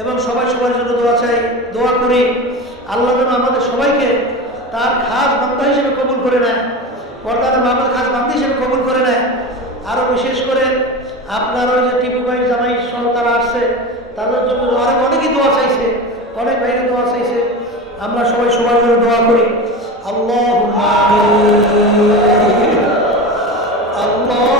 এবং সবাই সবার জন্য দোয়া চাই, দোয়া করি আল্লাহ যেন আমাদের সবাইকে তার খাস বান্দা হিসেবে কবুল করে নেয়, পর্দার মামার খাস বান্দা হিসেবে কবুল করে নেয়। আরও বিশেষ করে আপনার ওই যে টিপু ভাই জামাই সহ তারা আসছে, তাদের জন্য আরো অনেকেই দোয়া চাইছে, অনেক ভাইরা দোয়া চাইছে। আমরা সবাই সবার জন্য দোয়া করি। আল্লাহুম্মা আমিন, আল্লাহুম্মা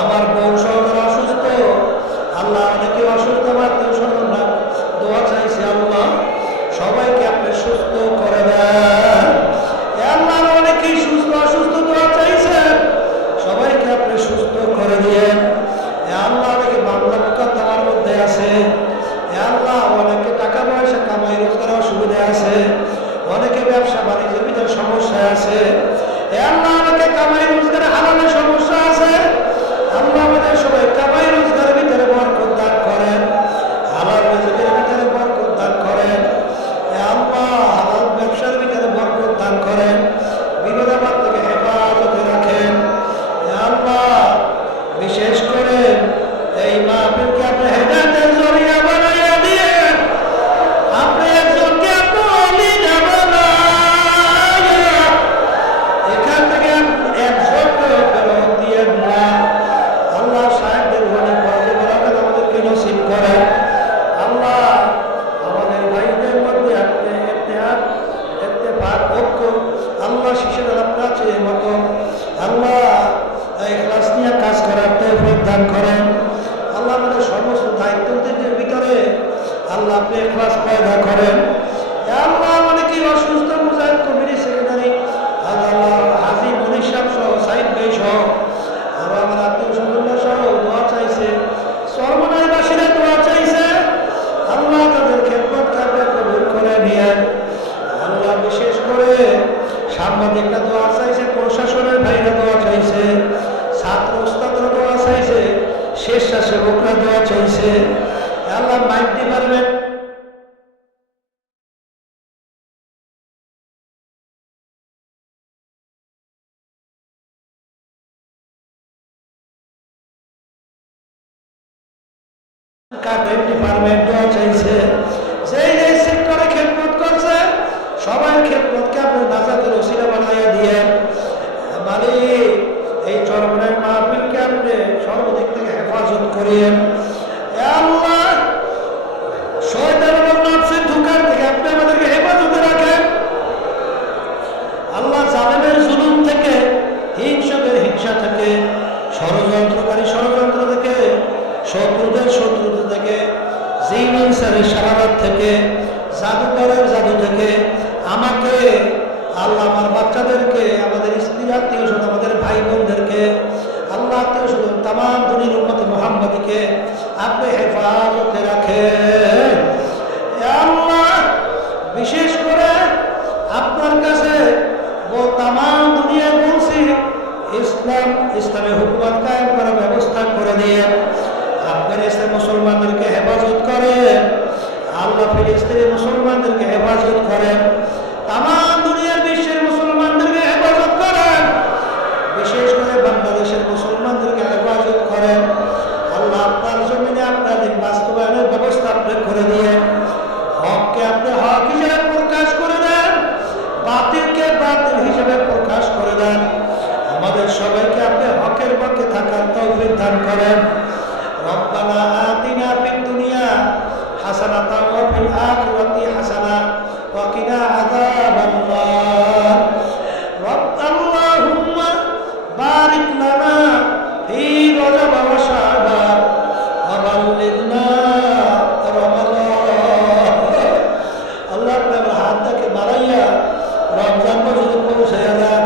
আমার বোন সহ যারা অসুস্থ, আপনি ইখলাস পয়দা করেন। আল্লাহ অনেকেই অসুস্থ, মুজাহিদ কমিটি সেক্রেটারি আল্লাহ হাজি মনির সাহেব সহ সাইদ ভাই সহ আরো আমার আত্মীয় স্বজনরা সহ দোয়া চাইছে, সর্বনাইবাসীরা দোয়া চাইছে। আল্লাহ তাদের খেদমতকে আপনি কবুল করে নিয়েন। আল্লাহ বিশেষ করে সাংবাদিকরা দোয়া চাইছে, প্রশাসনের ভাইরা দোয়া চাইছে, ছাত্র ওস্তাদরা দোয়া চাইছে, স্বেচ্ছাসেবকরা দোয়া চাইছে। আল্লাহ মাইক ডিপার্টমেন্ট ডিপার্টমেন্ট দোয়া চাইছে, যেই যে সেক্টরে খেদমত করছে সবাই খেদমতকে আপনি নাজাতের ওসিলা বানাইয়া দিয়ে মালিক এই চরমনের মাহফিলকে আপনি সর্বদিক থেকে হেফাজত করিয়েন। আল্লাহ শয়তান এবং নফসের ধোঁকার থেকে আপনি আমাদেরকে হেফাজতে রাখেন। আল্লাহ জালেমের জুলুম থেকে, হিংসকের হিংসা থেকে, ষড়যন্ত্রকারী ষড়যন্ত্র থেকে, শত্রুদের শত্রুতা থেকে, জিন ইনসানের শারারত থেকে, জাদুকরের জাদু থেকে আমাকে, আল্লাহ আমার বাচ্চাদেরকে, আমাদের স্ত্রী আত্মীয় স্বজন, আমাদের ভাই বোনদেরকে, আল্লাহ আত্মীয় স্বজন তাম দুনিয়ার উম্মতে মুহাম্মাদীকে আপনি হেফাজতে রাখেন। আল্লাহ বিশেষ করে আপনার কাছে তাম দুনিয়া বলছি ইসলামী হুকুমত কায়েম করার ব্যবস্থা করে দিয়ে আফগানিস্তান মুসলমানদেরকে হেফাজত করেন। আল্লাহ ফিলিস্তিনি মুসলমানদেরকে হেফাজত করেন। তাম দুনিয়ার বিশ্বের মুসলমানদেরকে হেফাজত করেন। বিশেষ করে বাংলাদেশের মুসলমানদেরকে হেফাজত করেন। আল্লাহ আপনার জমিনে আপনার দিন বাস্তবায়নের ব্যবস্থা আপনি করে দিয়ে হককে আপনি হক হিসেবে প্রকাশ করে দেন, বাতিলকে বাতিল হিসেবে প্রকাশ করে দেন। আমাদের সবাইকে আপনি হকের পক্ষে থাকার তৌফিক দান করেন। রব্বানা আতিনা ফিদ দুনিয়া হাসানাতাও ওয়া ফিল আখিরাতি হাসানা ওয়া কিনা আযাবান নার। আল্লাহুম্মা বারিক লানা ফি রজব ওয়া শাবান ওয়া বাল্লিগনা রমাদান। আল্লাহ আপনার হাতটাকে বাড়াইয়া রমজান পর্যন্ত পৌঁছাইয়া দেন।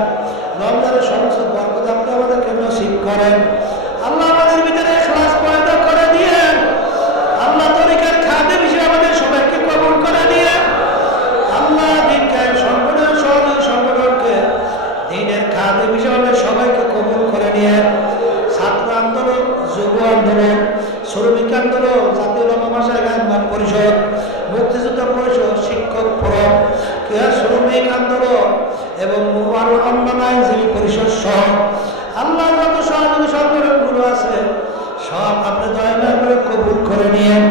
রমজানের সমস্ত বরকত আপনি আমাদেরকে নসিব করেন। আল্লাহ আমাদের ভিতরে ইখলাস পয়দা করে দিয়েন। আল্লাহ তরিকার খাদেম হিসেবে আমাদের সবাইকে কবুল করে দিয়েন। আল্লাহ দিন কায়েম সংগঠনের সহযোগী সংগঠনকে দিনের খাদেম হিসেবে আমাদের সবাইকে কবুল করে নিয়েন। ছাত্র আন্দোলন, যুব আন্দোলন, শ্রমিক আন্দোলন, জাতীয় উলামা মাশায়েখ আইম্মাত পরিষদ, মুক্তিযোদ্ধা পরিষদ, শিক্ষক ফোরাম, ক্রীড়া শ্রমিক আন্দোলন এবং আরো অন্যান্য আইনজীবী পরিষদ সহ আল্লাহ যত সহযোগী সংগঠনগুলো আছে সব আপনি দয়া করে কবুল করে নিয়েন।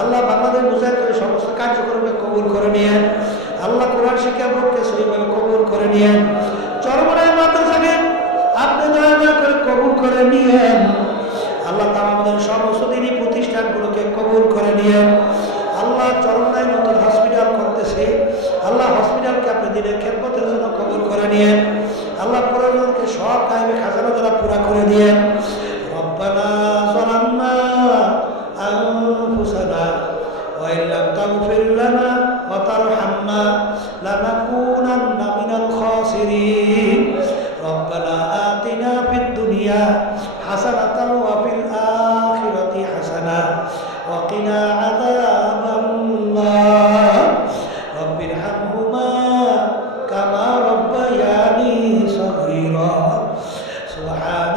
আল্লাহ বাংলাদেশ মুজাহিদ করে সমস্ত কার্যক্রমকে কবুল করে নিয়েন। আল্লাহ কোরআন শিক্ষা বোর্ডকে সেইভাবে কবুল করে নিয়েন। চরমনায় মাদ্রাসাকে আপনি দয়া করে কবুল করে নিয়েন। আল্লাহ তাআলা আমাদের সমস্ত দিনই প্রতিষ্ঠানগুলোকে কবুল করে নিয়েন। আল্লাহ চরমনায় নতুন হসপিটাল করতেছে, আল্লাহ হসপিটালকে আপনি দিনের খেদমতের জন্য কবুল করে নিয়েন। আল্লাহ প্রয়োজনকে সব কায়েমে খাজানা দ্বারা পুরা করে দিয়েন। রব্বানা যালামনা আনফুসানা ওয়া ইল্লাম তাগফির লানা ওয়া তারহামনা লানাকুনান্না মিনাল খাসিরিন। রব্বানা আতিনা ফিদ দুনিয়া হাসানাতাও ওয়া ফিল আখিরাতি হাসানা ওয়া কিনা আযাবান নার। রব্বিরহামহুমা কামা রব্বায়ানি সগীরা। সুবহান